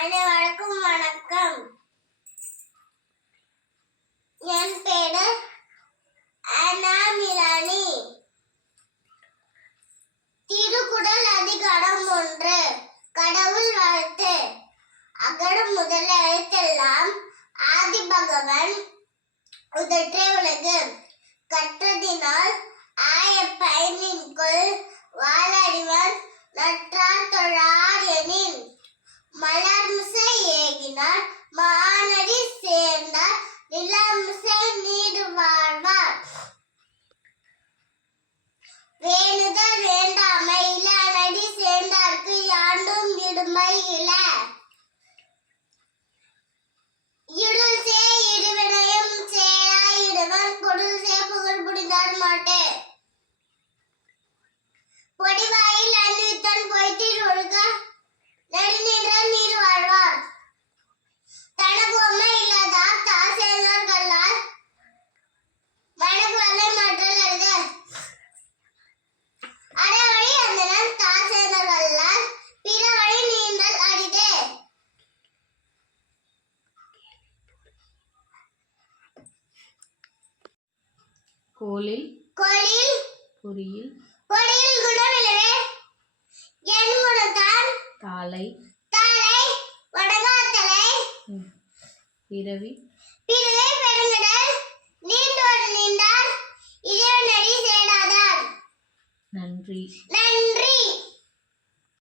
அனைவருக்கும் வணக்கம். என் பேரு அனாமிலானி திருக்குடல் அதிகாரம் ஒன்று. கடவுள் வாழ்த்து. அகரம் முதல எழுத்தெல்லாம் ஆதி பகவன் உதற்றே உலகு. கற்றதினால் ஆய பயனின்கொள் வாழறிவன். நற்றார் தொழா மலர்மிசை ஏகினார் மானடி சேர்ந்தார் நிலமிசை நீடு வாழ்வார். வேணுதல் வேண்டாமை இளநடி சேர்ந்தார்க்கு யாண்டும் விடுமை இல. கோலில் கொலில் பொறியில் கொடியில் குணவிலவே என் குணத்தான் தாளை தலை வடகாத்தலை பிறவி பிறவை பெருங்கடல் நீண்டோடு நீண்டார் இறைவனடி சேடாதார் நன்றி நன்றி.